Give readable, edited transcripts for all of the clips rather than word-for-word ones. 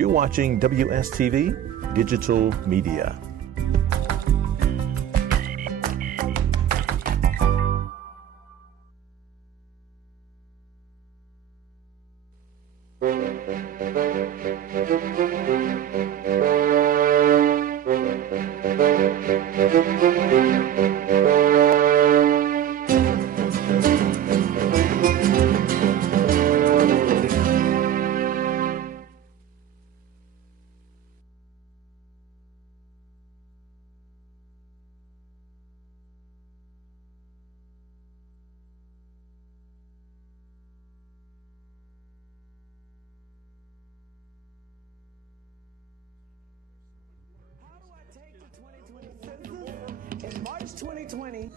You're watching WSTV Digital Media. In March 2020.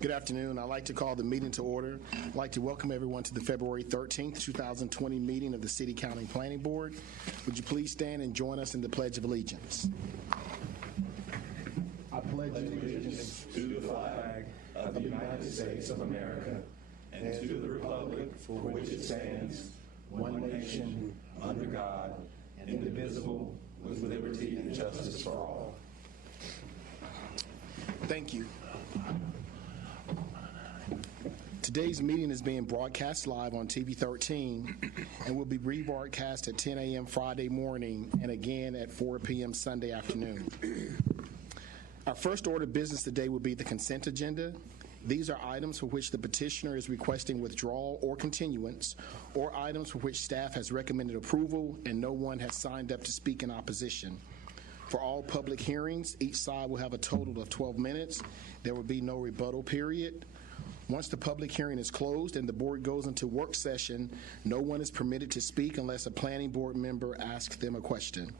Good afternoon. I'd like to call the meeting to order. I'd like to welcome everyone to the February 13th, 2020 meeting of the City County Planning Board. Would you please stand and join us in the Pledge of Allegiance? I pledge allegiance to the flag of the United States of America and to the republic for which it stands, one nation, under God, indivisible, with liberty and justice for all. Thank you. Today's meeting is being broadcast live on TV 13 and will be rebroadcast at 10 a.m. Friday morning and again at 4 p.m. Sunday afternoon. Our first order of business today will be the consent agenda. These are items for which the petitioner is requesting withdrawal or continuance, or items for which staff has recommended approval and no one has signed up to speak in opposition. For all public hearings, each side will have a total of 12 minutes. There will be no rebuttal period. Once the public hearing is closed and the board goes into work session, no one is permitted to speak unless a planning board member asks them a question.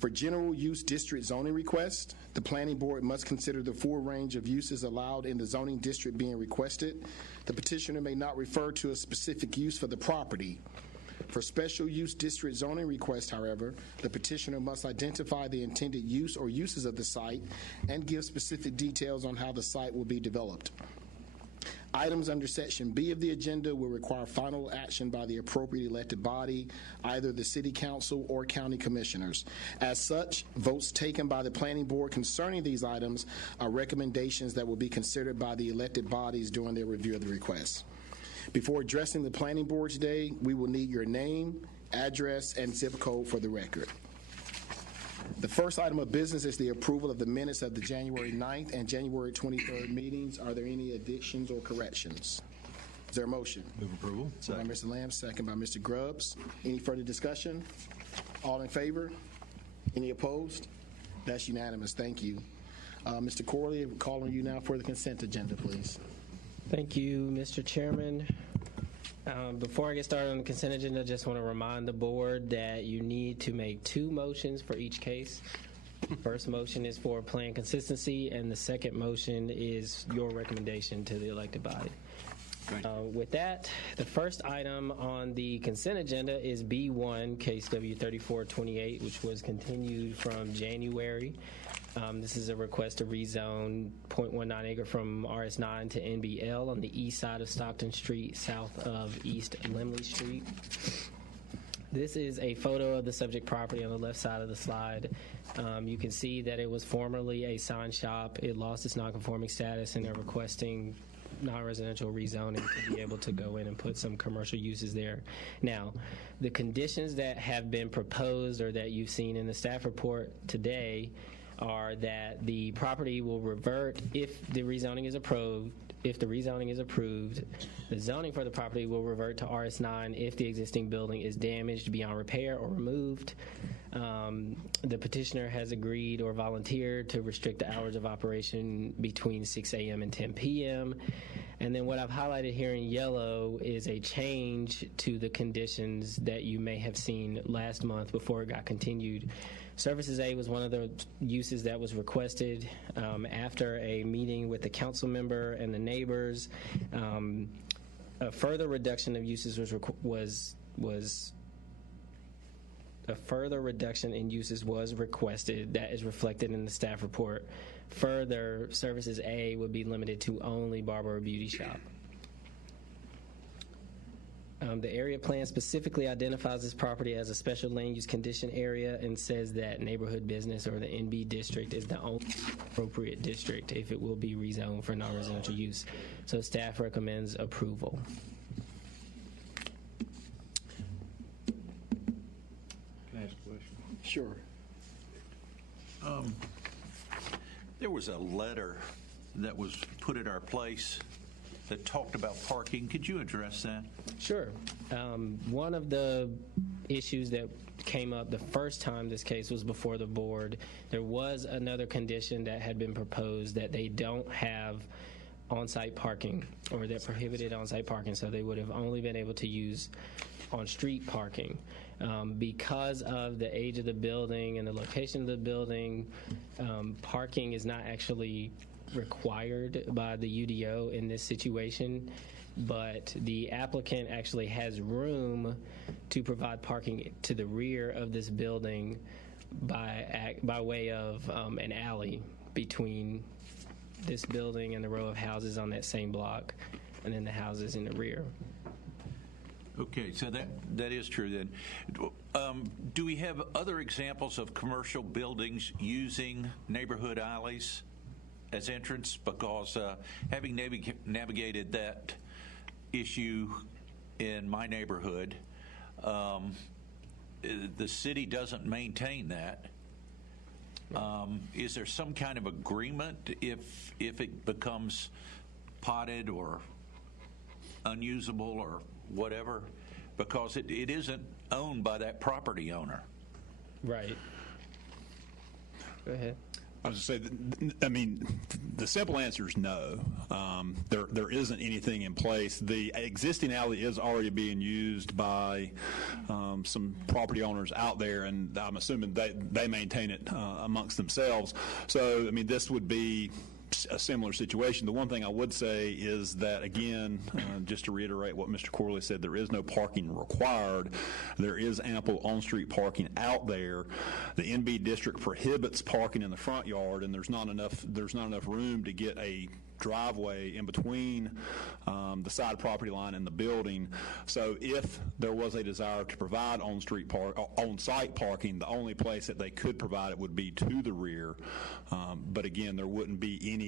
For general use district zoning requests, the planning board must consider the full range of uses allowed in the zoning district being requested. The petitioner may not refer to a specific use for the property. For special use district zoning requests, however, the petitioner must identify the intended use or uses of the site and give specific details on how the site will be developed. Items under Section B of the agenda will require final action by the appropriate elected body, either the City Council or County Commissioners. As such, votes taken by the Planning Board concerning these items are recommendations that will be considered by the elected bodies during their review of the request. Before addressing the Planning Board today, we will need your name, address, and zip code for the record. The first item of business is the approval of the minutes of the January 9th and January 23rd meetings. Are there any additions or corrections? Is there a motion? Move approval. Second. By Mr. Lamb, second by Mr. Grubbs. Any further discussion? All in favor? Any opposed? That's unanimous. Thank you. Mr. Corley, I'm calling you now for the consent agenda, please. Thank you, Mr. Chairman. Before I get started on the consent agenda, I just want to remind the board that you need to make two motions for each case. First motion is for plan consistency, and the second motion is your recommendation to the elected body. With that, the first item on the consent agenda is B1, case W3428, which was continued from January. This is a request to rezone 0.19 acre from RS9 to NBL on the east side of Stockton Street, south of East Limley Street. This is a photo of the subject property on the left side of the slide. You can see that it was formerly a sign shop. It lost its non-conforming status, and they're requesting non-residential rezoning to be able to go in and put some commercial uses there. Now, the conditions that have been proposed or that you've seen in the staff report today are that the property will revert if the rezoning is approved. If the rezoning is approved, the zoning for the property will revert to RS9 if the existing building is damaged beyond repair or removed. The petitioner has agreed or volunteered to restrict the hours of operation between 6 a.m. and 10 p.m. And then what I've highlighted here in yellow is a change to the conditions that you may have seen last month before it got continued. Services A was one of the uses that was requested after a meeting with the council member and the neighbors. A further reduction of uses was a further reduction in uses was requested. That is reflected in the staff report. Further, Services A would be limited to only barber or beauty shop. The area plan specifically identifies this property as a special land use condition area and says that neighborhood business or the NB district is the only appropriate district if it will be rezoned for non-residential use. So staff recommends approval. Can I ask a question? Sure. There was a letter that was put at our place that talked about parking. Could you address that? Sure. One of the issues that came up the first time this case was before the board, there was another condition that had been proposed that they don't have on-site parking, or that prohibited on-site parking, so they would have only been able to use on-street parking. Because of the age of the building and the location of the building, parking is not actually required by the UDO in this situation, but the applicant actually has room to provide parking to the rear of this building by way of an alley between this building and the row of houses on that same block, and then the houses in the rear. Okay, so that is true then. Do we have other examples of commercial buildings using neighborhood alleys as entrance? Because having navigated that issue in my neighborhood, the city doesn't maintain that. Is there some kind of agreement if it becomes potted or unusable or whatever? Because it isn't owned by that property owner. Right. Go ahead. I was going to say, I mean, the simple answer is no. There isn't anything in place. The existing alley is already being used by some property owners out there, and I'm assuming they maintain it amongst themselves. So, I mean, this would be a similar situation. The one thing I would say is that, again, just to reiterate what Mr. Corley said, there is no parking required. There is ample on-street parking out there. The NB district prohibits parking in the front yard, and there's not enough room to get a driveway in between the side property line and the building. So if there was a desire to provide on-site parking, the only place that they could provide it would be to the rear. But again, there wouldn't be any.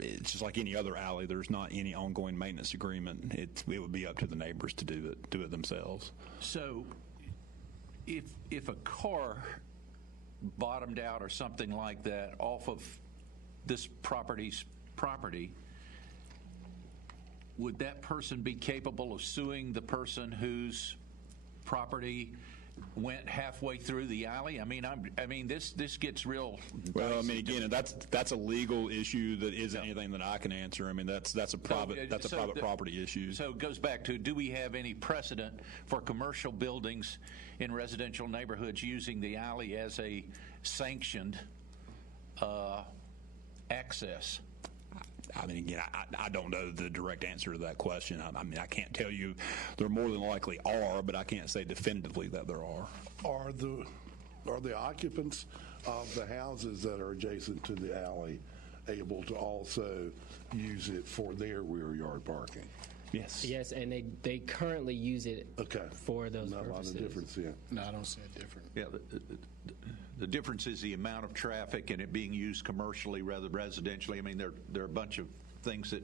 It's just like any other alley. There's not any ongoing maintenance agreement. It would be up to the neighbors to do it themselves. So if a car bottomed out or something like that off of this property, would that person be capable of suing the person whose property went halfway through the alley? I mean, this gets real. Well, I mean, again, that's a legal issue that isn't anything that I can answer. I mean, that's a private property issue. So it goes back to, do we have any precedent for commercial buildings in residential neighborhoods using the alley as a sanctioned access? I mean, again, I don't know the direct answer to that question. I mean, I can't tell you. There more than likely are, but I can't say definitively that there are. Are the occupants of the houses that are adjacent to the alley able to also use it for their rear yard parking? Yes. Yes, and they currently use it for those Not purposes. a lot of difference, yeah. No, I don't see it different. Yeah, the difference is the amount of traffic and it being used commercially rather than residentially. I mean, there are a bunch of things that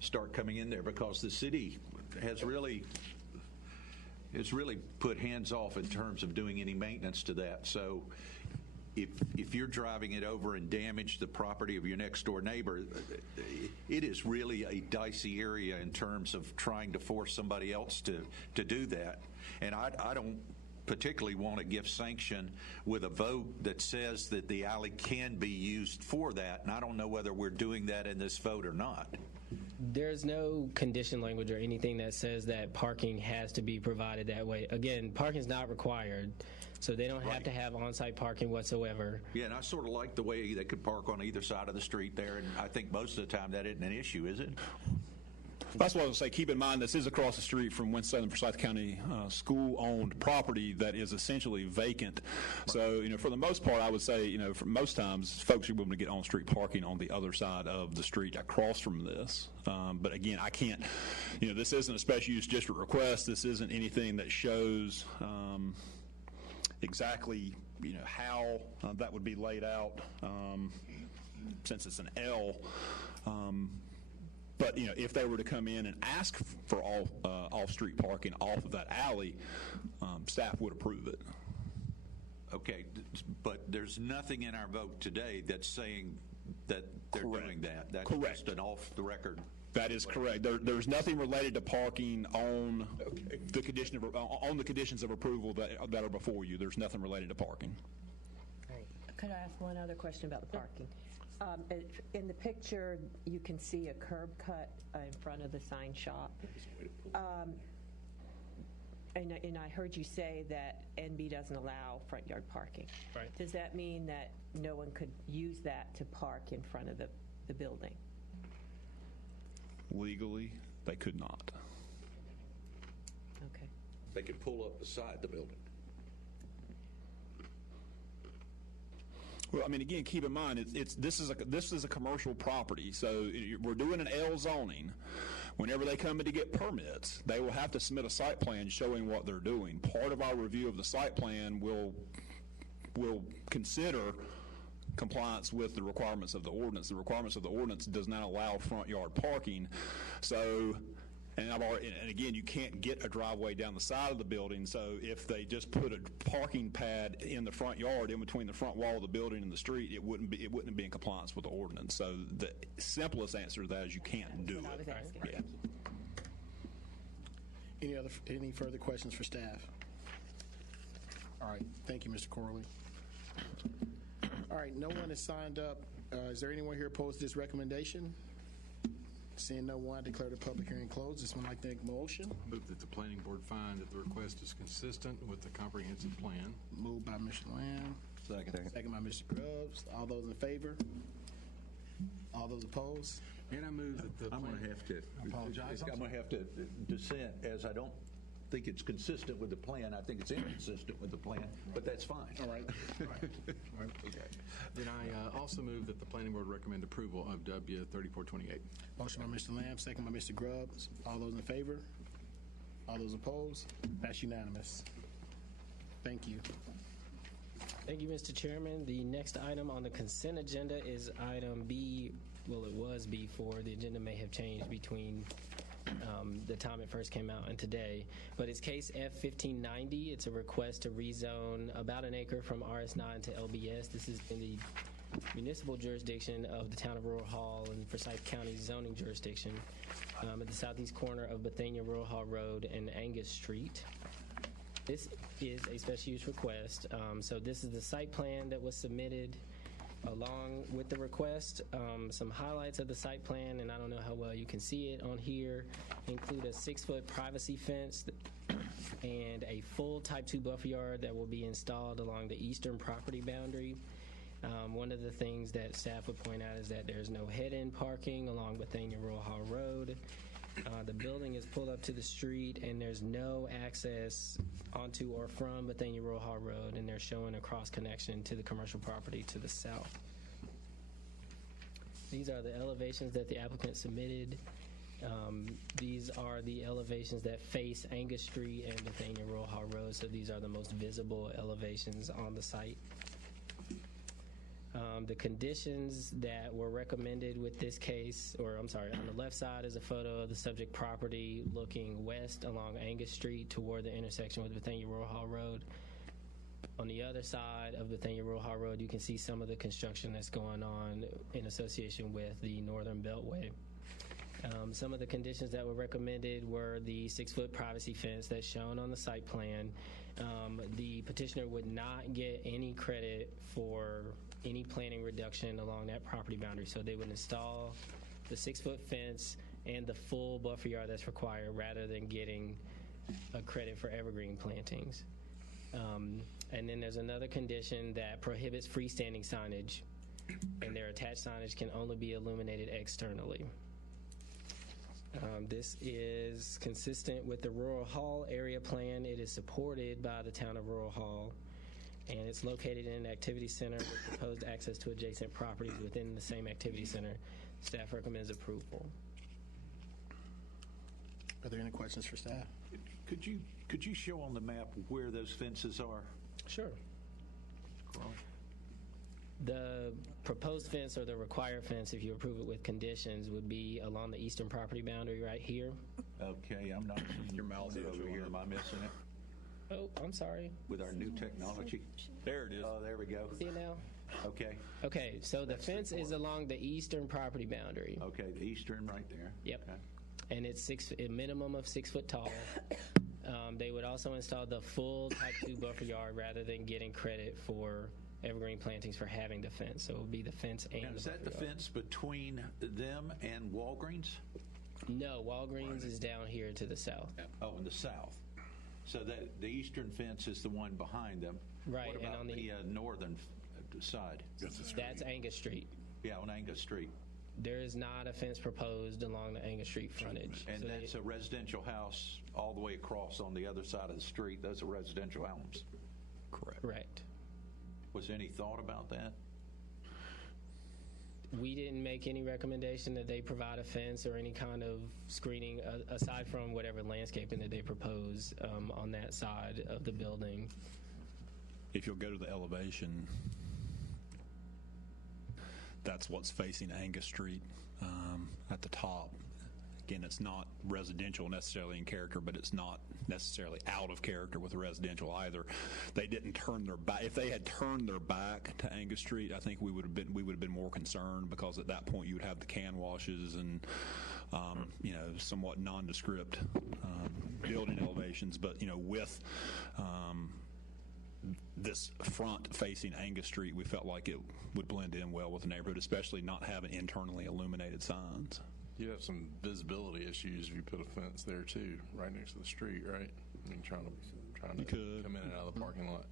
start coming in there because the city has really put hands off in terms of doing any maintenance to that. So if you're driving it over and damage the property of your next door neighbor, it is really a dicey area in terms of trying to force somebody else to do that. And I don't particularly want to give sanction with a vote that says that the alley can be used for that, and I don't know whether we're doing that in this vote or not. There's no condition language or anything that says that parking has to be provided that way. Again, parking is not required, so they don't have to have on-site parking whatsoever. Yeah, and I sort of like the way they could park on either side of the street there, and I think most of the time that isn't an issue, is it? That's what I was going to say. Keep in mind, this is across the street from Winston Salem Forsyth County school-owned property that is essentially vacant. So, for the most part, I would say, for most times, folks are willing to get on-street parking on the other side of the street across from this. But again, I can't, this isn't a special use district request. This isn't anything that shows exactly, how that would be laid out since it's an L. But, if they were to come in and ask for all off-street parking off of that alley, staff would approve it. Okay, but there's nothing in our vote today that's saying that they're doing that. That's Correct. Just an off-the-record. That is correct. There's nothing related to parking on the conditions of approval that are before you. There's nothing related to parking. Could I ask one other question about the parking? In the picture, you can see a curb cut in front of the sign shop. And I heard you say that NB doesn't allow front yard parking. Right. Does that mean that no one could use that to park in front of the building? Legally, they could not. Okay. They could pull up beside the building. Well, again, keep in mind, this is a commercial property, so we're doing an L zoning. Whenever they come in to get permits, they will have to submit a site plan showing what they're doing. Part of our review of the site plan will consider compliance with the requirements of the ordinance. The requirements of the ordinance does not allow front yard parking, so. And again, you can't get a driveway down the side of the building, so if they just put a parking pad in the front yard, in between the front wall of the building and the street, it wouldn't be in compliance with the ordinance. So the simplest answer to that is you can't do That's it. what I was asking. Yeah. Any further questions for staff? All right, thank you, Mr. Corley. All right, no one has signed up. Is there anyone here opposed to this recommendation? Seeing no one, I declare the public hearing closed. This one, I'd like to make a motion. Move that the planning board find that the request is consistent with the comprehensive plan. Moved by Mr. Lamb. Second by Mr. Grubbs. All those in favor? All those opposed? And I move that the I'm going to have to apologize. I'm going to have to dissent, as I don't think it's consistent with the plan. I think it's inconsistent with the plan, but that's fine. All right. Okay. Then I also move that the planning board recommend approval of W 3428. Motion by Mr. Lamb, second by Mr. Grubbs. All those in favor? All those opposed? That's unanimous. Thank you. Thank you, Mr. Chairman. The next item on the consent agenda is item B. Well, it was B4. The agenda may have changed between the time it first came out and today. But it's case F1590. It's a request to rezone about an acre from RS9 to LBS. This is in the municipal jurisdiction of the town of Rural Hall and Forsyth County zoning jurisdiction at the southeast corner of Bethania Rural Hall Road and Angus Street. This is a special use request. So this is the site plan that was submitted along with the request. Some highlights of the site plan, and I don't know how well you can see it on here, include a 6-foot privacy fence and a full type 2 buffer yard that will be installed along the eastern property boundary. One of the things that staff would point out is that there's no head-in parking along Bethania Rural Hall Road. The building is pulled up to the street, and there's no access onto or from Bethania Rural Hall Road, and they're showing a cross connection to the commercial property to the south. These are the elevations that the applicant submitted. These are the elevations that face Angus Street and Bethania Rural Hall Road, so these are the most visible elevations on the site. The conditions that were recommended with this case, or I'm sorry, on the left side is a photo of the subject property looking west along Angus Street toward the intersection with Bethania Rural Hall Road. On the other side of Bethania Rural Hall Road, you can see some of the construction that's going on in association with the Northern Beltway. Some of the conditions that were recommended were the 6-foot privacy fence that's shown on the site plan. The petitioner would not get any credit for any planning reduction along that property boundary, so they would install the 6-foot fence and the full buffer yard that's required rather than getting a credit for evergreen plantings. And then there's another condition that prohibits freestanding signage, and their attached signage can only be illuminated externally. This is consistent with the Rural Hall area plan. It is supported by the town of Rural Hall, and it's located in an activity center with proposed access to adjacent properties within the same activity center. Staff recommends approval. Are there any questions for staff? Could you show on the map where those fences are? Sure. The proposed fence or the required fence, if you approve it with conditions, would be along the eastern property boundary right here. Okay, I'm not. Your mouth is over here. Am I missing it? Oh, I'm sorry. With our new technology? There it is. Oh, there we go. See it now? Okay. Okay, so the fence is along the eastern property boundary. Okay, the eastern right there. Yep. Okay. And it's a minimum of 6 foot tall. They would also install the full type 2 buffer yard rather than getting credit for evergreen plantings for having the fence. So it would be the fence and Now, the is that the buffer yard. fence between them and Walgreens? No, Walgreens is down here to the south. Oh, in the south. So that the eastern fence is the one behind them. Right, What and about on the northern side? that's Angus Street. Yeah, on Angus Street. There is not a fence proposed along the Angus Street frontage. And So that's a residential house all the way across on the other side of the street. Those are residential homes. Correct. Was any thought about that? We didn't make any recommendation that they provide a fence or any kind of screening aside from whatever landscaping that they propose on that side of the building. If you'll go to the elevation, that's what's facing Angus Street at the top. Again, it's not residential necessarily in character, but it's not necessarily out of character with residential either. They didn't turn their back. If they had turned their back to Angus Street, I think we would have been more concerned, because at that point you would have the can washes and somewhat nondescript building elevations. But with this front facing Angus Street, we felt like it would blend in well with the neighborhood, especially not having internally illuminated signs. You have some visibility issues if you put a fence there too, right next to the street, right? I mean, trying to come in and out of the parking lot.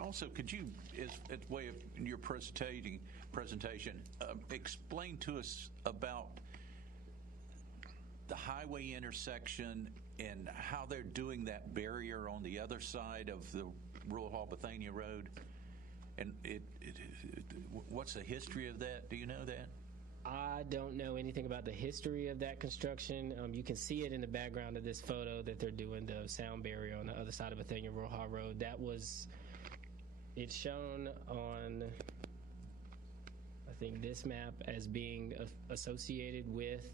Also, could you, as way of your presentation, explain to us about the highway intersection and how they're doing that barrier on the other side of the Rural Hall Bethania Road? And what's the history of that? Do you know that? I don't know anything about the history of that construction. You can see it in the background of this photo that they're doing the sound barrier on the other side of Bethania Rural Hall Road. It's shown on, I think, this map as being associated with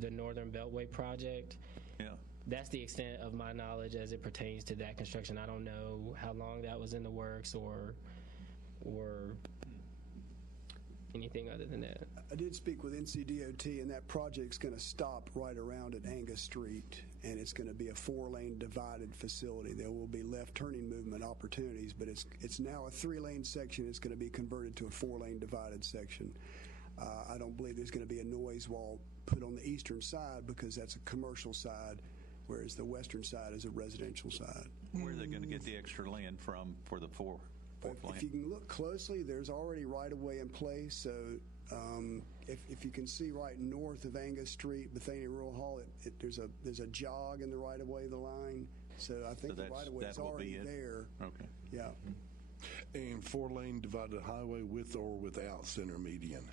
the Northern Beltway project. Yeah. That's the extent of my knowledge as it pertains to that construction. I don't know how long that was in the works or anything other than that. I did speak with NCDOT, and that project's going to stop right around at Angus Street, and it's going to be a 4-lane divided facility. There will be left turning movement opportunities, but it's now a 3-lane section. It's going to be converted to a 4-lane divided section. I don't believe there's going to be a noise wall put on the eastern side, because that's a commercial side, whereas the western side is a residential side. Where are they going to get the extra land from for the fourth lane? If you can look closely, there's already right-of-way in place. So if you can see right north of Angus Street, Bethania Rural Hall, there's a jog in the right-of-way of the line. So I think the right-of-way is already there. Okay. Yeah. And 4-lane divided highway with or without center median?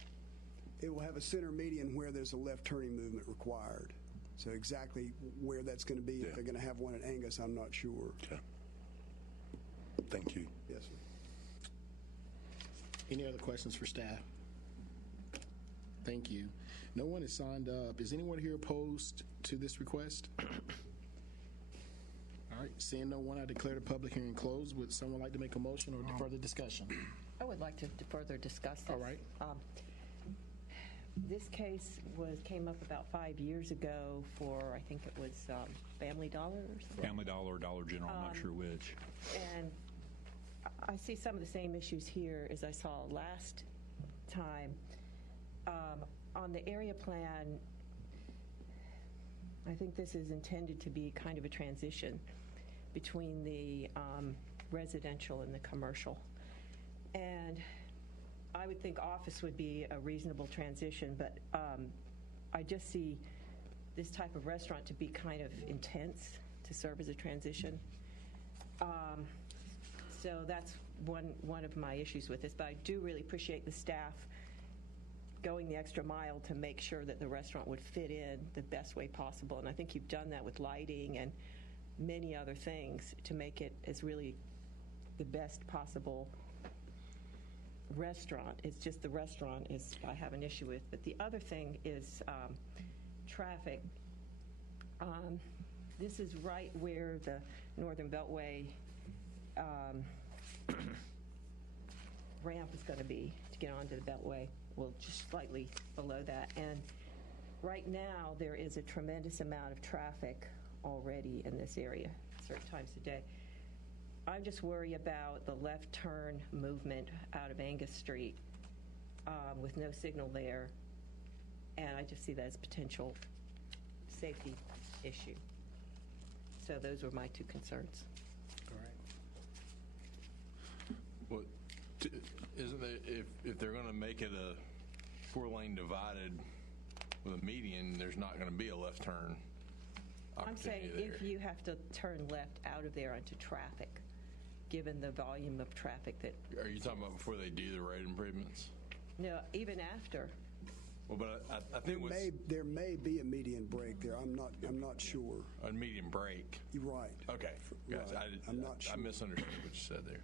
It will have a center median where there's a left turning movement required. So exactly where that's going to be, if they're going to have one at Angus, I'm not sure. Okay. Thank you. Yes, sir. Any other questions for staff? Thank you. No one has signed up. Is anyone here opposed to this request? All right, seeing no one, I declare the public hearing closed. Would someone like to make a motion or further discussion? I would like to further discuss this. All right. This case came up about 5 years ago for, I think it was Family Dollar or something. Family Dollar or Dollar General, I'm not sure which. And I see some of the same issues here as I saw last time. On the area plan, I think this is intended to be kind of a transition between the residential and the commercial. And I would think office would be a reasonable transition, but I just see this type of restaurant to be kind of intense to serve as a transition. So that's one of my issues with this, but I do really appreciate the staff going the extra mile to make sure that the restaurant would fit in the best way possible. And I think you've done that with lighting and many other things to make it as really the best possible restaurant. It's just the restaurant is I have an issue with. But the other thing is traffic. This is right where the Northern Beltway ramp is going to be to get onto the Beltway. Well, just slightly below that. And right now, there is a tremendous amount of traffic already in this area, certain times of day. I'm just worried about the left turn movement out of Angus Street with no signal there. And I just see that as a potential safety issue. So those were my two concerns. All right. Well, isn't it, if they're going to make it a 4-lane divided with a median, there's not going to be a left turn I'm saying there. if you have to turn left out of there onto traffic, given the volume of traffic that... Are you talking about before they do the road improvements? No, even after. Well, but I think there may be a median break there. I'm not sure. A median break. You're right. Okay. Right. I'm not sure. I misunderstood what you said there.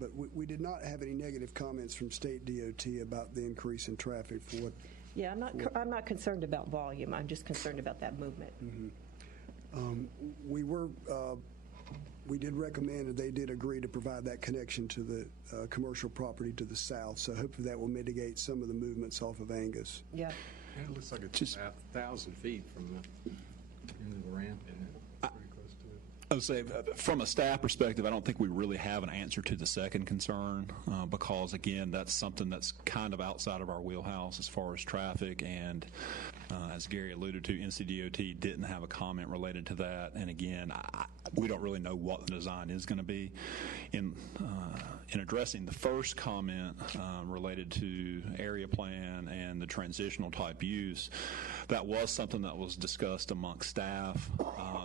But we did not have any negative comments from State DOT about the increase in traffic for what. Yeah, I'm not concerned about volume. I'm just concerned about that movement. Mm-hmm. We did recommend, and they did agree to provide that connection to the commercial property to the south. So hopefully that will mitigate some of the movements off of Angus. Yeah. Yeah, it looks like it's just 1,000 feet from the end of the ramp, isn't it? Pretty close to it. I would say, from a staff perspective, I don't think we really have an answer to the second concern because, again, that's something that's kind of outside of our wheelhouse as far as traffic. And as Gary alluded to, NCDOT didn't have a comment related to that. And again, we don't really know what the design is going to be. In addressing the first comment related to area plan and the transitional type use, that was something that was discussed amongst staff.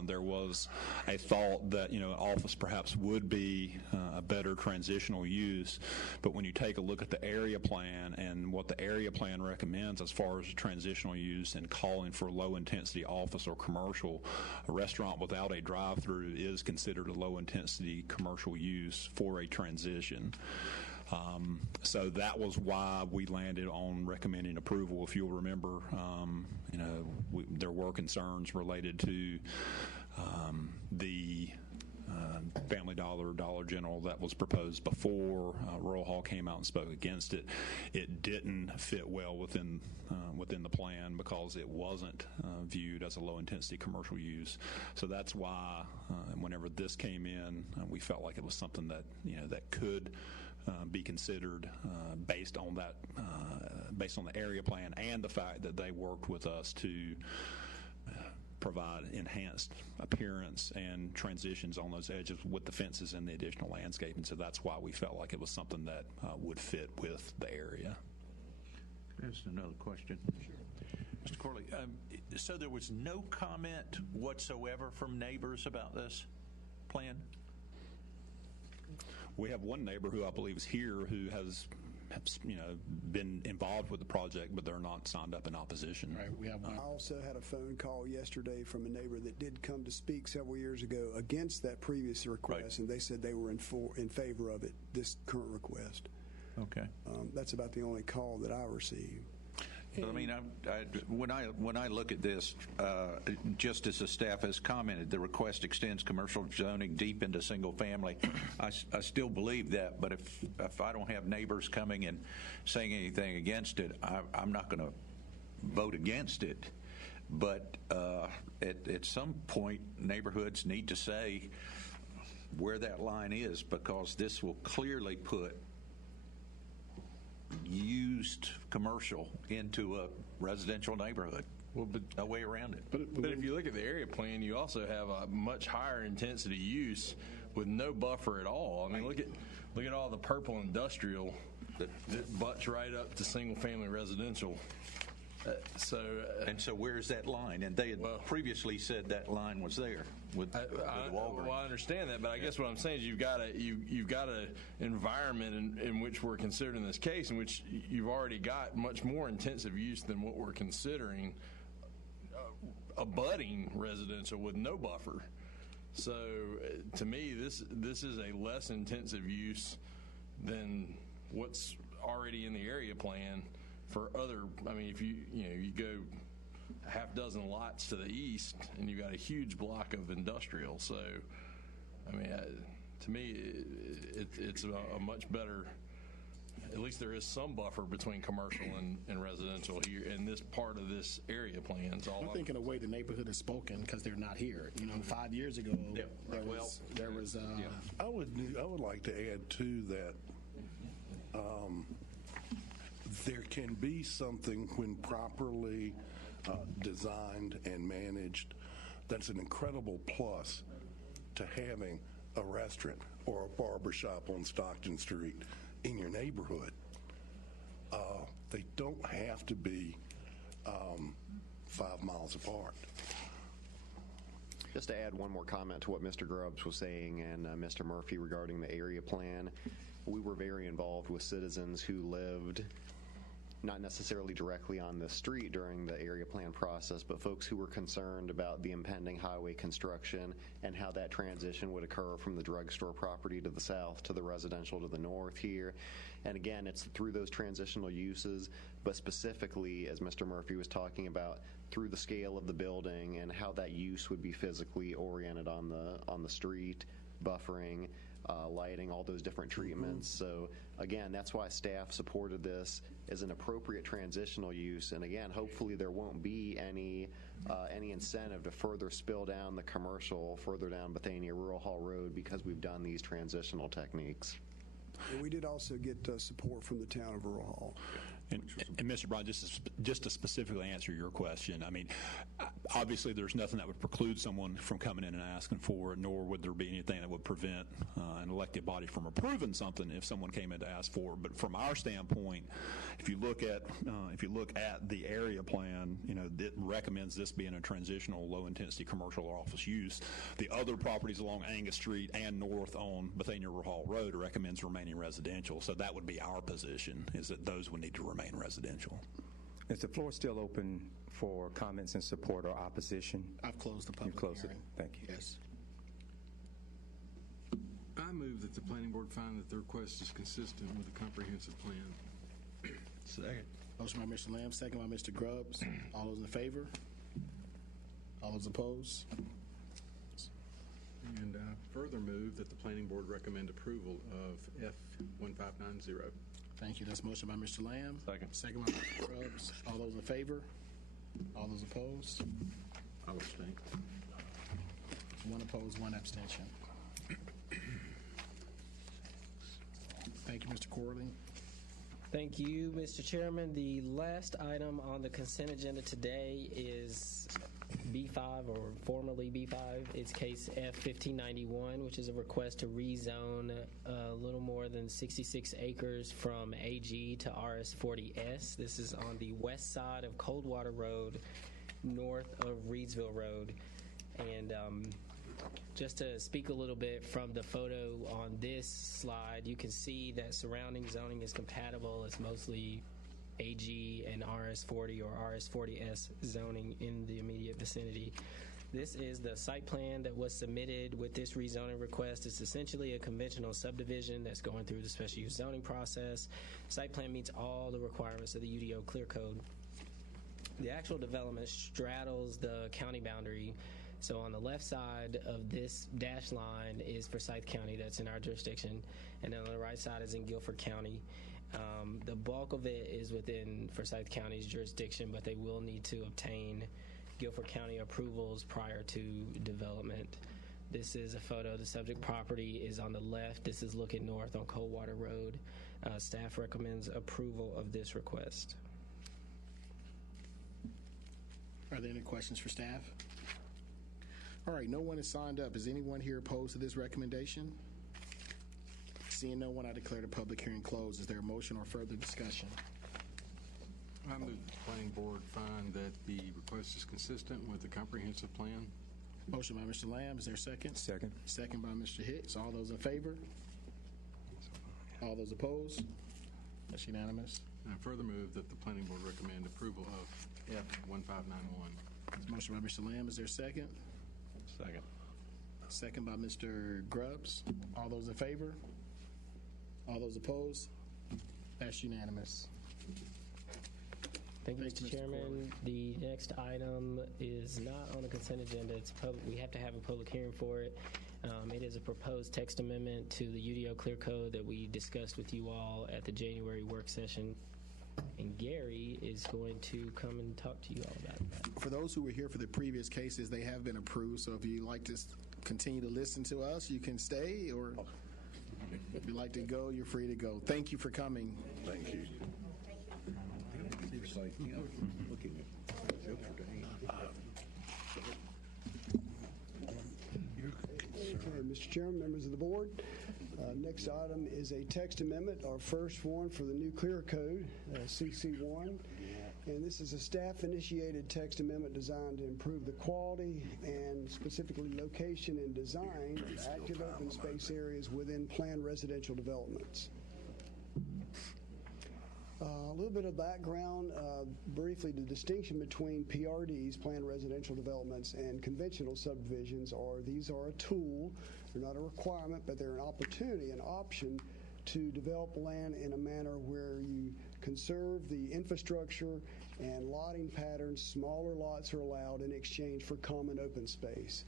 There was a thought that an office perhaps would be a better transitional use, but when you take a look at the area plan and what the area plan recommends as far as transitional use and calling for low intensity office or commercial, a restaurant without a drive-through is considered a low intensity commercial use for a transition. So that was why we landed on recommending approval. If you'll remember, there were concerns related to the Family Dollar, Dollar General that was proposed before. Rural Hall came out and spoke against it. It didn't fit well within the plan because it wasn't viewed as a low-intensity commercial use. So that's why, whenever this came in, we felt like it was something that that could be considered based on that, based on the area plan and the fact that they worked with us to provide enhanced appearance and transitions on those edges with the fences and the additional landscaping. So that's why we felt like it was something that would fit with the area. That's another question. Sure. Mr. Corley, so there was no comment whatsoever from neighbors about this plan? We have one neighbor who I believe is here who has been involved with the project, but they're not signed up in opposition. Right, we have one. I also had a phone call yesterday from a neighbor that did come to speak several years ago against that previous request, right. And they said they were in favor of it, this current request. Okay. That's about the only call that I received. But I mean, when I look at this, just as the staff has commented, the request extends commercial zoning deep into single family. I still believe that, but if I don't have neighbors coming and saying anything against it, I'm not going to vote against it. But at some point, neighborhoods need to say where that line is, because this will clearly put used commercial into a residential neighborhood. Well, but no way around it. But if you look at the area plan, you also have a much higher intensity use with no buffer at all. I mean, look at all the purple industrial that butts right up to single-family residential. So where's that line? And they had previously said that line was there with Walgreens. Well, I understand that, but I guess what I'm saying is you've got an environment in which we're considering this case, in which you've already got much more intensive use than what we're considering abutting residential with no buffer. So to me, this is a less intensive use than what's already in the area plan. For other, I mean, if you go a half dozen lots to the east, and you got a huge block of industrial. So, I mean, to me, it's a much better. At least there is some buffer between commercial and residential here in this part of this area plan. I think in a way the neighborhood has spoken because they're not here. 5 years ago, there was. I would like to add too that. There can be something when properly designed and managed that's an incredible plus to having a restaurant or a barber shop on Stockton Street in your neighborhood. They don't have to be 5 miles apart. Just to add one more comment to what Mr. Grubbs was saying and Mr. Murphy regarding the area plan, we were very involved with citizens who lived not necessarily directly on the street during the area plan process, but folks who were concerned about the impending highway construction and how that transition would occur from the drugstore property to the south to the residential to the north here. And again, it's through those transitional uses, but specifically, as Mr. Murphy was talking about, through the scale of the building and how that use would be physically oriented on the street, buffering, lighting, all those different treatments. So again, that's why staff supported this as an appropriate transitional use. And again, hopefully there won't be any incentive to further spill down the commercial further down Bethania Rural Hall Road because we've done these transitional techniques. And we did also get support from the town of Rural Hall. And Mr. Brown, just to specifically answer your question, I mean, obviously there's nothing that would preclude someone from coming in and asking for it, nor would there be anything that would prevent an elected body from approving something if someone came in to ask for it. But from our standpoint, if you look at the area plan, it recommends this being a transitional low-intensity commercial or office use. The other properties along Angus Street and north on Bethania Rural Hall Road recommends remaining residential. So that would be our position, is that those would need to remain residential. Is the floor still open for comments in support or opposition? I've closed the public You've closed hearing. it. Thank you. Yes. I move that the planning board find that the request is consistent with the comprehensive plan. Second. Motion by Mr. Lamb, second by Mr. Grubbs. All those in favor? All those opposed? And I further move that the planning board recommend approval of F1590. Thank you. That's motion by Mr. Lamb. Second. Second by Mr. Grubbs. All those in favor? All those opposed? I'll abstain. 1 opposed, 1 abstention. Thank you, Mr. Corley. Thank you, Mr. Chairman. The last item on the consent agenda today is B5, or formerly B5. It's case F1591, which is a request to rezone a little more than 66 acres from AG to RS40S. This is on the west side of Coldwater Road, north of Reedsville Road. And just to speak a little bit from the photo on this slide, you can see that surrounding zoning is compatible. It's mostly AG and RS40 or RS40S zoning in the immediate vicinity. This is the site plan that was submitted with this rezoning request. It's essentially a conventional subdivision that's going through the special use zoning process. Site plan meets all the requirements of the UDO clear code. The actual development straddles the county boundary. So on the left side of this dash line is Forsyth County, that's in our jurisdiction, and then on the right side is in Guilford County. The bulk of it is within Forsyth County's jurisdiction, but they will need to obtain Guilford County approvals prior to development. This is a photo. The subject property is on the left. This is looking north on Coldwater Road. Staff recommends approval of this request. Are there any questions for staff? All right, no one has signed up. Is anyone here opposed to this recommendation? Seeing no one, I declare the public hearing closed. Is there a motion or further discussion? I move the planning board find that the request is consistent with the comprehensive plan. Motion by Mr. Lamb. Is there a second? Second. Second by Mr. Hicks. All those in favor? All those opposed? That's unanimous. And I further move that the planning board recommend approval of F1591. Motion by Mr. Lamb. Is there a second? Second. Second by Mr. Grubbs. All those in favor? All those opposed? That's unanimous. Thank you, Thank you, Mr. Mr. Chairman. Corley. The next item is not on the consent agenda. It's public. We have to have a public hearing for it. It is a proposed text amendment to the UDO Clear Code that we discussed with you all at the January work session. And Gary is going to come and talk to you all about that. For those who were here for the previous cases, they have been approved. So if you'd like to continue to listen to us, you can stay, or if you'd like to go, you're free to go. Thank you for coming. Thank you. Okay, Mr. Chairman, members of the board, next item is a text amendment, our first one for the new Clear Code, CC1. And this is a staff-initiated text amendment designed to improve the quality and specifically location and design of active open space areas within planned residential developments. A little bit of background, briefly, the distinction between PRDs, planned residential developments, and conventional subdivisions are these are a tool. They're not a requirement, but they're an opportunity, an option to develop land in a manner where you conserve the infrastructure and lotting patterns. Smaller lots are allowed in exchange for common open space.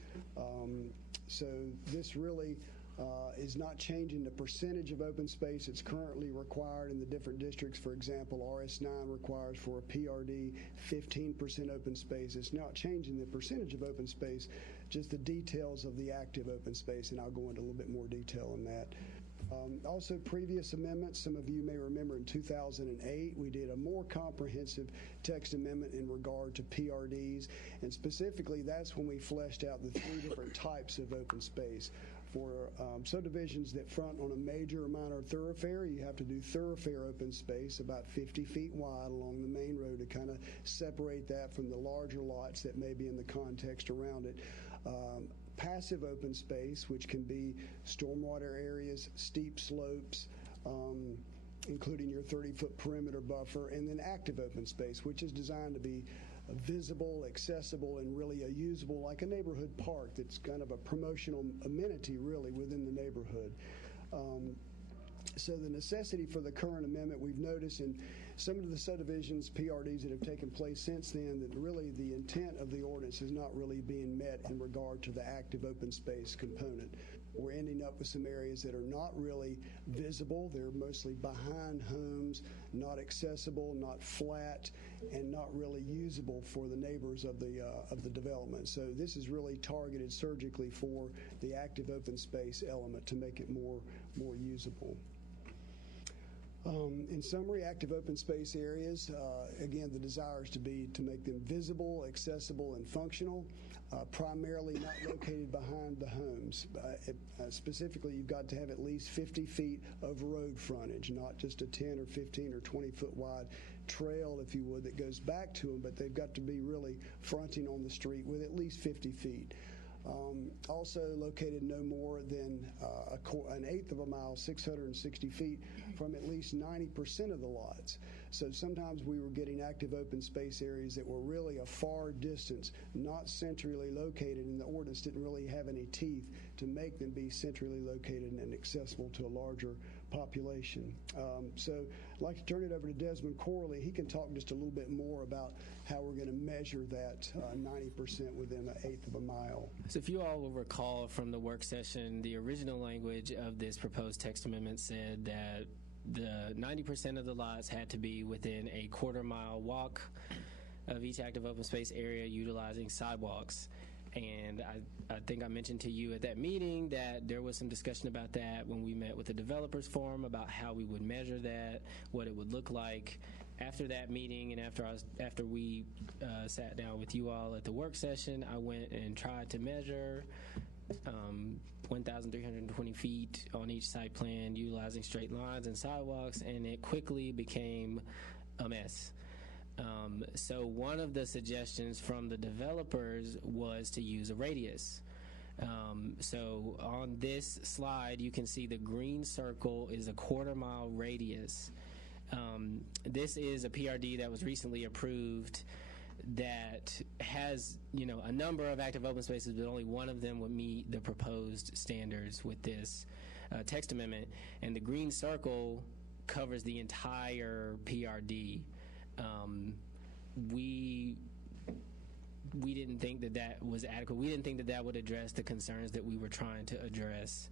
So this really is not changing the percentage of open space that's currently required in the different districts. For example, RS9 requires for a PRD 15% open space. It's not changing the percentage of open space, just the details of the active open space, and I'll go into a little bit more detail on that. Also, previous amendments, some of you may remember in 2008, we did a more comprehensive text amendment in regard to PRDs, and specifically that's when we fleshed out the three different types of open space. For subdivisions that front on a major or minor thoroughfare, you have to do thoroughfare open space about 50 feet wide along the main road to kind of separate that from the larger lots that may be in the context around it. Passive open space, which can be stormwater areas, steep slopes, including your 30-foot perimeter buffer, and then active open space, which is designed to be visible, accessible, and really a usable, like a neighborhood park that's kind of a promotional amenity really within the neighborhood. So the necessity for the current amendment, we've noticed in some of the subdivisions, PRDs that have taken place since then, that really the intent of the ordinance is not really being met in regard to the active open space component. We're ending up with some areas that are not really visible. They're mostly behind homes, not accessible, not flat, and not really usable for the neighbors of the development. So this is really targeted surgically for the active open space element to make it more usable. In summary, active open space areas, again, the desire is to make them visible, accessible, and functional, primarily not located behind the homes. Specifically, you've got to have at least 50 feet of road frontage, not just a 10 or 15 or 20-foot wide trail, if you would, that goes back to them, but they've got to be really fronting on the street with at least 50 feet. Also located no more than an eighth of a mile, 660 feet, from at least 90% of the lots. So sometimes we were getting active open space areas that were really a far distance, not centrally located, and the ordinance didn't really have any teeth to make them be centrally located and accessible to a larger population. So I'd like to turn it over to Desmond Corley. He can talk just a little bit more about how we're going to measure that 90% within an eighth of a mile. So if you all will recall from the work session, the original language of this proposed text amendment said that the 90% of the lots had to be within a quarter-mile walk of each active open space area utilizing sidewalks. And I think I mentioned to you at that meeting that there was some discussion about that when we met with the developers forum about how we would measure that, what it would look like. After that meeting and after we sat down with you all at the work session, I went and tried to measure 1,320 feet on each site plan utilizing straight lines and sidewalks, and it quickly became a mess. So one of the suggestions from the developers was to use a radius. So on this slide, you can see the green circle is a quarter-mile radius. This is a PRD that was recently approved that has, a number of active open spaces, but only one of them would meet the proposed standards with this text amendment. And the green circle covers the entire PRD. We didn't think that was adequate. We didn't think that would address the concerns that we were trying to address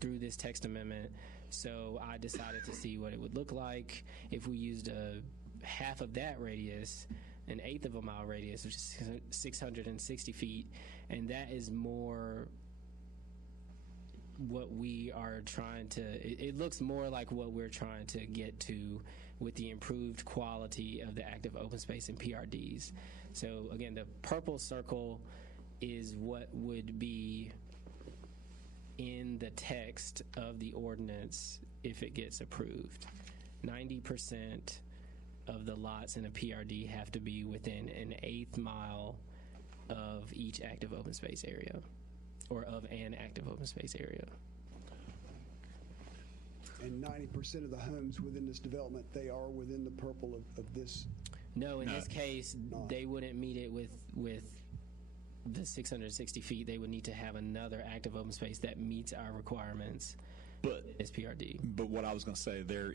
through this text amendment. So I decided to see what it would look like if we used a half of that radius, an eighth of a mile radius, which is 660 feet, and that is more what we are trying to, it looks more like what we're trying to get to with the improved quality of the active open space and PRDs. So again, the purple circle is what would be in the text of the ordinance if it gets approved. 90% of the lots in a PRD have to be within an eighth mile of each active open space area, or of an active open space area. And 90% of the homes within this development, they are within the purple of this? No, in this case, they wouldn't meet it with the 660 feet. They would need to have another active open space that meets our requirements. But as PRD. But what I was going to say, there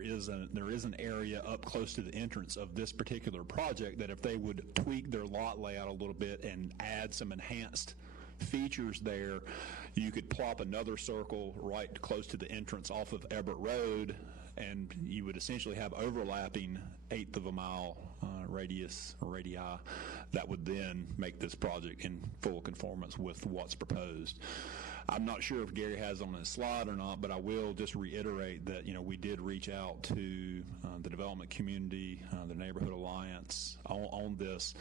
is an area up close to the entrance of this particular project that if they would tweak their lot layout a little bit and add some enhanced features there, you could plop another circle right close to the entrance off of Everett Road, and you would essentially have overlapping eighth of a mile radius or radii that would then make this project in full conformance with what's proposed. I'm not sure if Gary has on his slide or not, but I will just reiterate that we did reach out to the development community, the Neighborhood Alliance on this,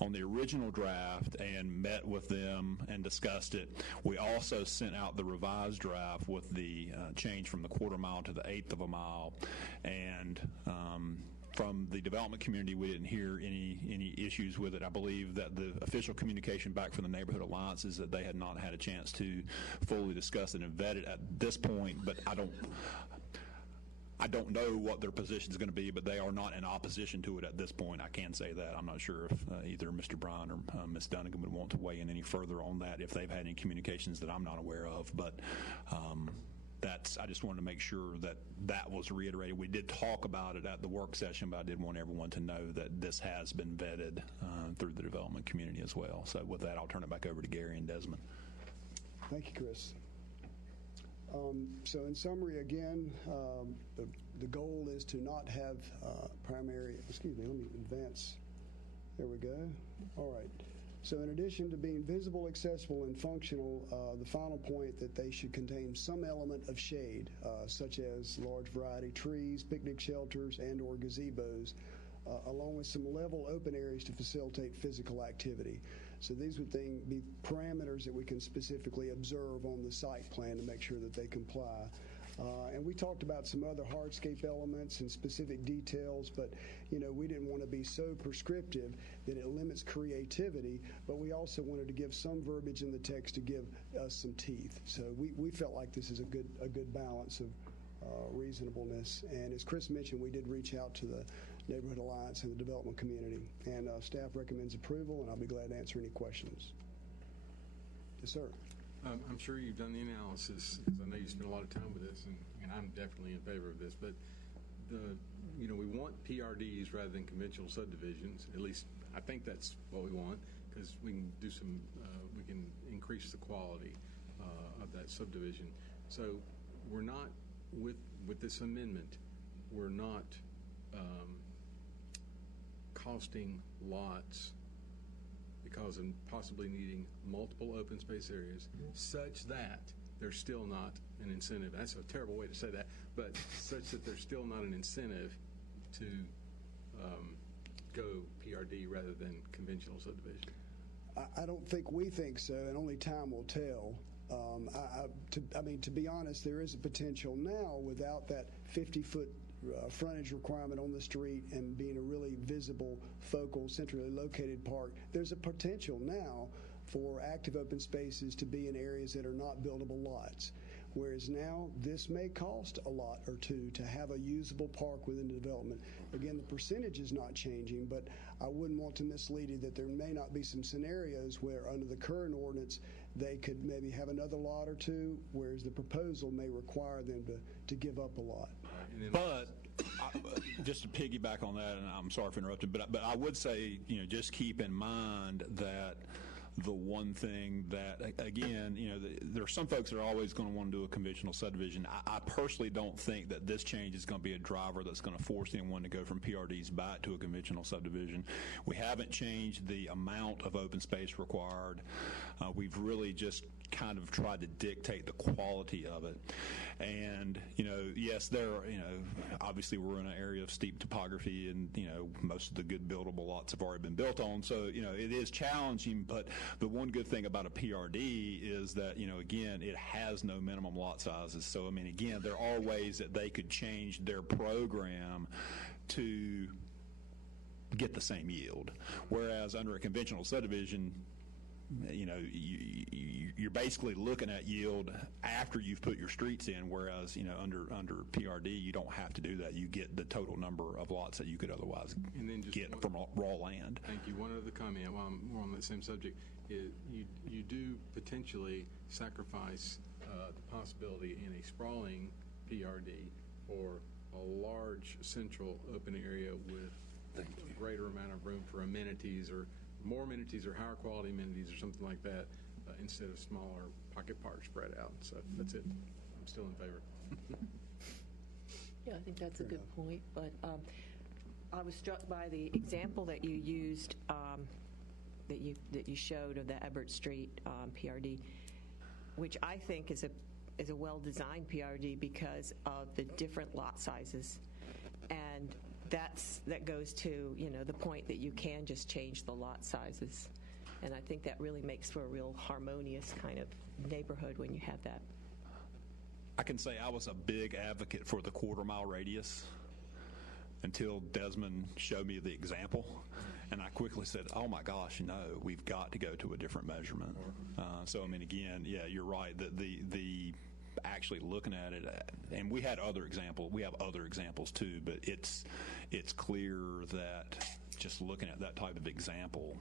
on the original draft, and met with them and discussed it. We also sent out the revised draft with the change from the quarter mile to the eighth of a mile, and from the development community, we didn't hear any issues with it. I believe that the official communication back from the Neighborhood Alliance is that they had not had a chance to fully discuss it and vet it at this point, but I don't know what their position is going to be, but they are not in opposition to it at this point. I can say that. I'm not sure if either Mr. Bryan or Ms. Dunnigan would want to weigh in any further on that if they've had any communications that I'm not aware of, but I just wanted to make sure that was reiterated. We did talk about it at the work session, but I did want everyone to know that this has been vetted through the development community as well. So with that, I'll turn it back over to Gary and Desmond. Thank you, Chris. So in summary, again, the goal is to not have primary, let me advance. There we go. All right. So in addition to being visible, accessible, and functional, the final point that they should contain some element of shade, such as large variety trees, picnic shelters, and or gazebos, along with some level open areas to facilitate physical activity. So these would be parameters that we can specifically observe on the site plan to make sure that they comply. And we talked about some other hardscape elements and specific details, but we didn't want to be so prescriptive that it limits creativity, but we also wanted to give some verbiage in the text to give us some teeth. So we felt like this is a good balance of reasonableness. And as Chris mentioned, we did reach out to the Neighborhood Alliance and the development community, and staff recommends approval, and I'll be glad to answer any questions. Yes, sir. I'm sure you've done the analysis, because I know you spent a lot of time with this, and I'm definitely in favor of this. But we want PRDs rather than conventional subdivisions. At least I think that's what we want, because we can do we can increase the quality of that subdivision. So we're not with this amendment, we're not costing lots because of possibly needing multiple open space areas, such that there's still not an incentive. That's a terrible way to say that, but such that there's still not an incentive to go PRD rather than conventional subdivision? I don't think we think so, and only time will tell. To be honest, there is a potential now without that 50-foot frontage requirement on the street and being a really visible, focal, centrally located park. There's a potential now for active open spaces to be in areas that are not buildable lots. Whereas now, this may cost a lot or two to have a usable park within the development. Again, the percentage is not changing, but I wouldn't want to mislead you that there may not be some scenarios where under the current ordinance, they could maybe have another lot or two, whereas the proposal may require them to give up a lot. But just to piggyback on that, and I'm sorry for interrupting, but I would say, just keep in mind that the one thing that, again, there are some folks that are always going to want to do a conventional subdivision. I personally don't think that this change is going to be a driver that's going to force anyone to go from PRDs back to a conventional subdivision. We haven't changed the amount of open space required. We've really just kind of tried to dictate the quality of it. And, yes, obviously we're in an area of steep topography and, most of the good buildable lots have already been built on. So, it is challenging, but the one good thing about a PRD is that, again, it has no minimum lot sizes. So, again, there are ways that they could change their program to get the same yield. Whereas under a conventional subdivision, you're basically looking at yield after you've put your streets in, whereas under PRD you don't have to do that. You get the total number of lots that you could otherwise get from raw land. Thank you. One other comment while we're on that same subject is you do potentially sacrifice the possibility in a sprawling PRD for a large central open area with a greater amount of room for amenities or more amenities or higher quality amenities or something like that instead of smaller pocket parks spread out. So that's it. I'm still in favor. Yeah, I think that's a good point. But I was struck by the example that you used, that you showed of the Ebert Street PRD, which I think is a well-designed PRD because of the different lot sizes. And that goes to, the point that you can just change the lot sizes. And I think that really makes for a real harmonious kind of neighborhood when you have that. I can say I was a big advocate for the quarter-mile radius until Desmond showed me the example. And I quickly said, oh, my gosh, no, we've got to go to a different measurement. Again, yeah, you're right. The actually looking at it, and we have other examples too, but it's clear that just looking at that type of example,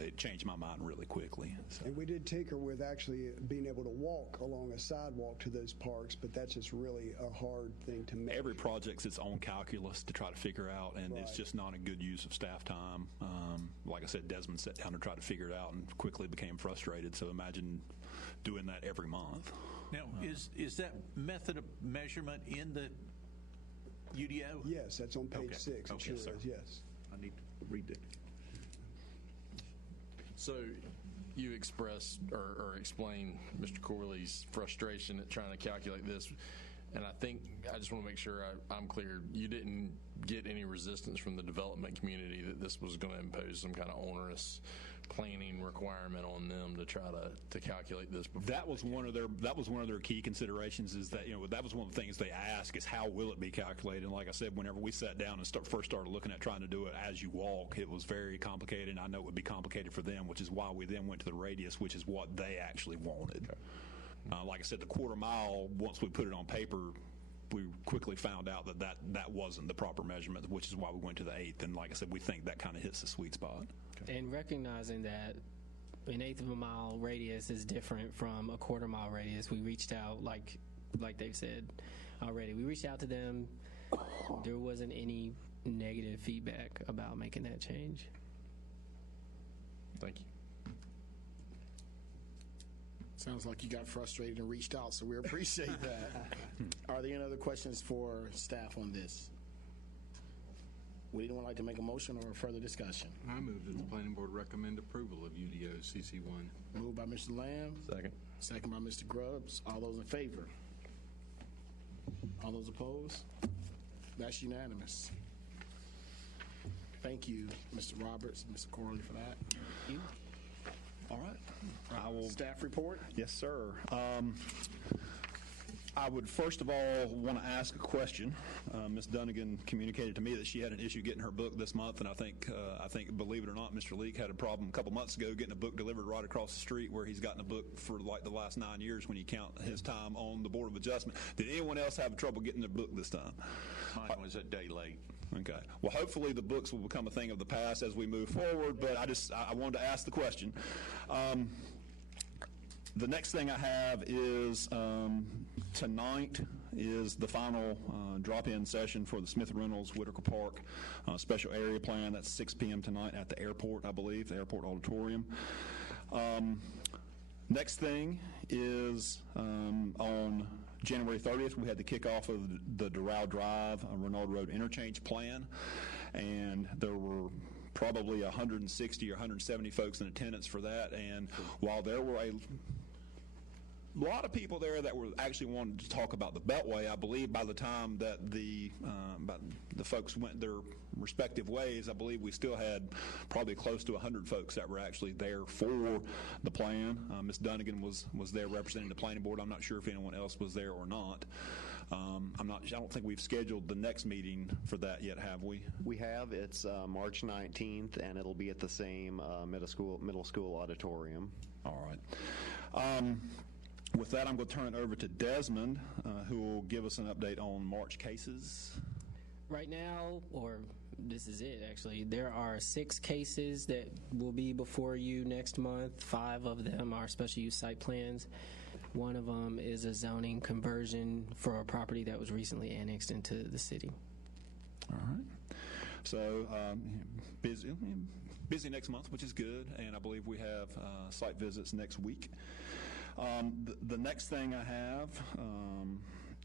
it changed my mind really quickly. So. And we did tinker with actually being able to walk along a sidewalk to those parks, but that's just really a hard thing to make. Every project's its own calculus to try to figure out, and It's just not a good use of staff time. Like I said, Desmond sat down to try to figure it out and quickly became frustrated, so imagine doing that every month. Now, is that method of measurement in the UDO? Yes, that's on page 6. It sure is, yes. I need to read that. So you expressed or explained Mr. Corley's frustration at trying to calculate this, and I just want to make sure I'm clear. You didn't get any resistance from the development community that this was going to impose some kind of onerous planning requirement on them to try to calculate this before. That was one of their key considerations, is that that was one of the things they asked, is how will it be calculated. And like I said, whenever we sat down and first started looking at trying to do it as you walk, it was very complicated, and I know it would be complicated for them, which is why we then went to the radius, which is what they actually wanted. Okay. Like I said, the quarter mile, once we put it on paper, we quickly found out that wasn't the proper measurement, which is why we went to the 1/8. And like I said, we think that kind of hits the sweet spot. Okay. And recognizing that an 1/8 of a mile radius is different from a quarter mile radius, we reached out, like they've said already, we reached out to them. There wasn't any negative feedback about making that change. Thank you. Sounds like you got frustrated and reached out, so we appreciate that. Are there any other questions for staff on this? Would anyone like to make a motion or a further discussion? I move that the planning board recommend approval of UDO CC1. Moved by Mr. Lamb. Second. Second by Mr. Grubbs. All those in favor? All those opposed? That's unanimous. Thank you, Mr. Roberts and Mr. Corley, for that. All right. I will. Staff report? Yes, sir. I would first of all want to ask a question. Ms. Dunnigan communicated to me that she had an issue getting her book this month, and I think, believe it or not, Mr. Leak had a problem a couple months ago getting a book delivered right across the street, where he's gotten a book for like the last 9 years when you count his time on the Board of Adjustment. Did anyone else have trouble getting their book this time? Mine was a day late. Okay. Well, hopefully the books will become a thing of the past as we move forward, but I wanted to ask the question. The next thing I have is tonight is the final drop-in session for the Smith Reynolds Whitaker Park special area plan. That's 6 p.m. tonight at the airport, I believe, the airport auditorium. Next thing is on January 30th, we had the kickoff of the Doral Drive Renault Road interchange plan, and there were probably 160 or 170 folks in attendance for that. And while there were a lot of people there that were actually wanted to talk about the Beltway, I believe by the time that the folks went their respective ways, I believe we still had probably close to 100 folks that were actually there for the plan. Ms. Dunnigan was there representing the planning board. I'm not sure if anyone else was there or not. I don't think we've scheduled the next meeting for that yet, have we? We have. It's March 19th, and it'll be at the same middle school auditorium. All right. With that, I'm going to turn it over to Desmond, who will give us an update on March cases. Right now, or this is it actually, there are 6 cases that will be before you next month. 5 of them are special use site plans. One of them is a zoning conversion for a property that was recently annexed into the city. All right. So busy next month, which is good, and I believe we have site visits next week. The next thing I have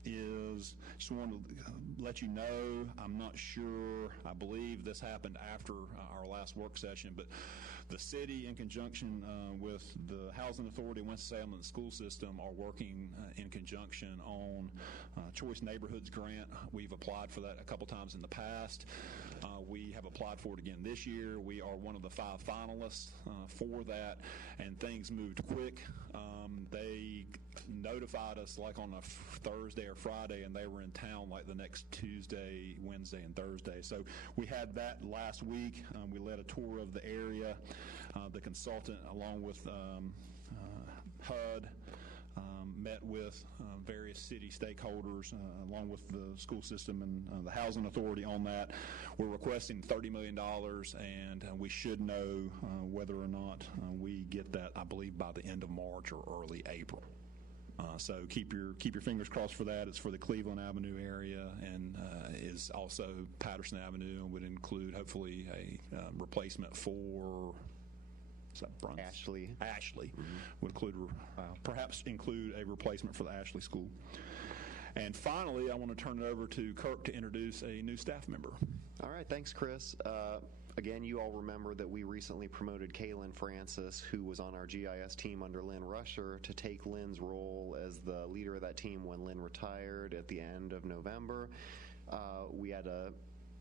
is just wanted to let you know, I'm not sure, I believe this happened after our last work session, but the city, in conjunction with the Housing Authority, Winston-Salem, and the school system, are working in conjunction on Choice Neighborhoods grant. We've applied for that a couple times in the past. We have applied for it again this year. We are one of the 5 finalists for that, and things moved quick. They notified us like on a Thursday or Friday, and they were in town like the next Tuesday, Wednesday, and Thursday. So we had that last week. We led a tour of the area. The consultant, along with HUD, met with various city stakeholders, along with the school system and the housing authority on that. We're requesting $30 million, and we should know whether or not we get that, I believe, by the end of March or early April. So keep your fingers crossed for that. It's for the Cleveland Avenue area, and is also Patterson Avenue, and would include hopefully a replacement for Ashley. Mm-hmm. Would include perhaps include a replacement for the Ashley School. And finally, I want to turn it over to Kirk to introduce a new staff member. All right, thanks, Chris. Again, you all remember that we recently promoted Kaylin Francis, who was on our GIS team under Lynn Rusher, to take Lynn's role as the leader of that team when Lynn retired at the end of November. We had a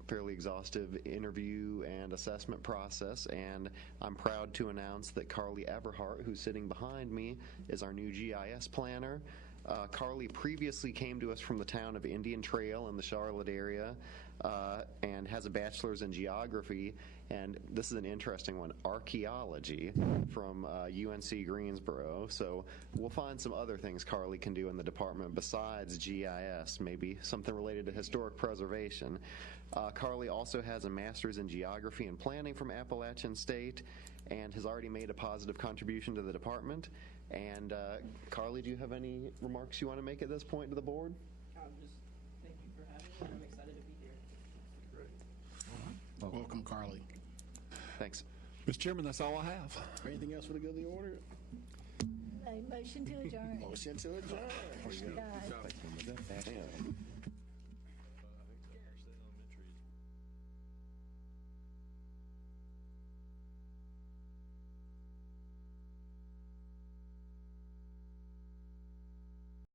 fairly exhaustive interview and assessment process, and I'm proud to announce that Carly Everhart, who's sitting behind me, is our new GIS planner. Carly previously came to us from the town of Indian Trail in the Charlotte area, and has a bachelor's in geography, and this is an interesting one, archaeology, from UNC Greensboro. So we'll find some other things Carly can do in the department besides GIS, maybe something related to historic preservation. Carly also has a master's in geography and planning from Appalachian State, and has already made a positive contribution to the department. And Carly, do you have any remarks you want to make at this point to the board? Just thank you for having me. I'm excited to be here. Great. Welcome, Carly. Thanks. Mr. Chairman, that's all I have. Anything else for the good of the order? A motion to adjourn. Motion to adjourn.